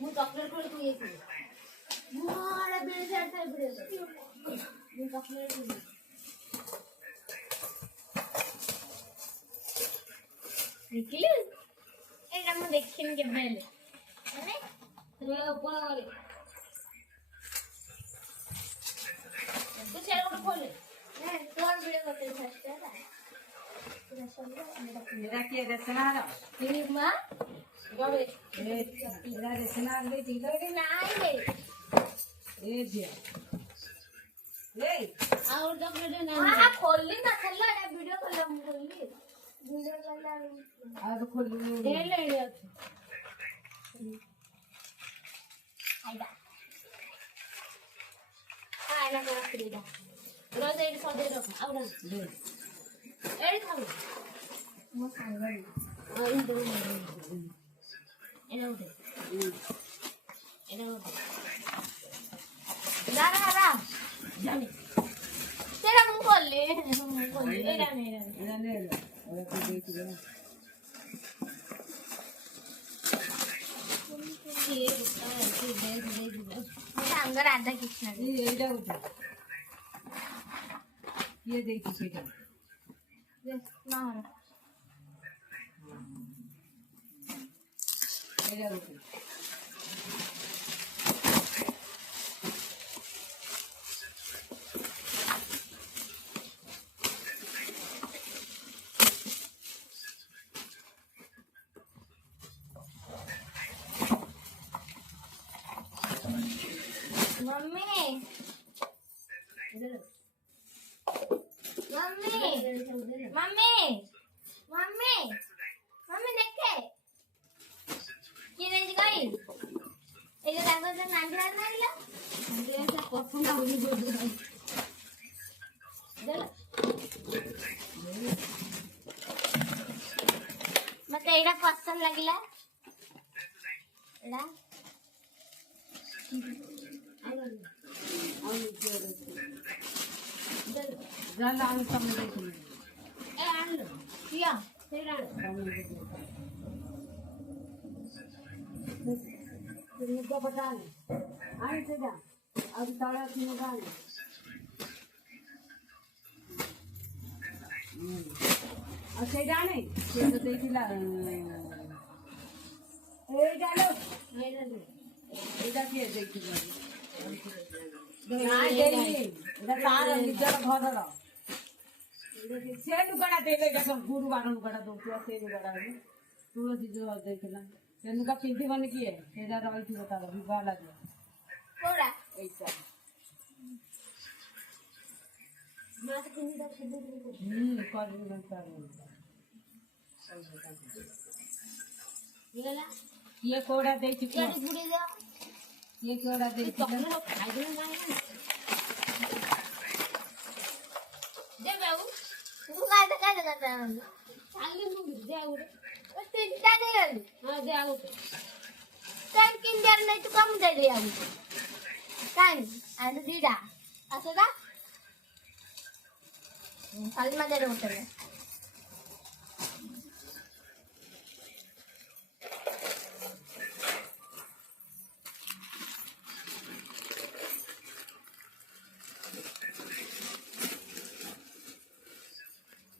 ମୁଁ ଚକଲେଟ୍ କୋଳି ତୁ ଇଏ କରୁ ମୁଁ ଆଡେ ବେଳ ସାଇଡ ଥାଏ ଭିଡିଓ ମୁଁ ଚକଲେଟ୍ କୋଳି ଦେଖିଲି ଏଇଟା ମୁଁ ଦେଖିନି କେବେ ହେଲେ ମାନେ ତୁ ଉପର ଗଲେ ତୁ ସେଟା ଗୋଟେ ଖୋଲେ ତୋର ଭିଡିଓ କରିତେ ଫାଷ୍ଟ ହେଲା मेरा क्या रचना है माँ मेरा रचना ले दिलो ये नहीं ये दिया ले और जब मेरे ना हां खोलली ना चल ये वीडियो कर ले हम खोलली वीडियो कर ले और खोल ले ले ले आइडा हां ना कर फ्रीडा रोज एडी सदे रख और ले एडी खाओ मो सांगल और इन दो एना उठे ना जाने तेरा मुंह खोल ले एरा नहीं और तू देख ले अंदर आधा कितना ये जा उठा ये देख बेटा ना ये जा उठा mummy mummy mummy mummy mummy देखे ये नहीं गई ये लागो से नांगरा नाइला नांगरा से पसंद आउनी बोल चल मते एडा पसंद लागिला एडा जाना हम समझे नहीं ए आन लो किया तेरा तुमने क्या बता ले आने से जा अब तारा तुम बता ले अच्छा जाने ये तो देखिला ए जानो एटा के देखिला ना देली एटा तार निजर घरर से लुगाटा देले देखो गुरुवार लुगाटा दोतिया से लुगाटा तुलसी जो देखिला से लुगा पिंधी बन किए सेजा रही थी बता विवाह लागे कोड़ा ऐसा मां तो पिंधी दा कर बनता ये कोड़ा दे चुकी ये बुड़ी जा ये कोड़ा दे चॉकलेट खाई दे ना दे बाबू तू काय करता चालली मग दे आवड तीनटा दे गली हां दे आवड काय किन देर नाही तू कम दे रे आवड काय आणि दीडा असं का खाली माझ्या डोक्याला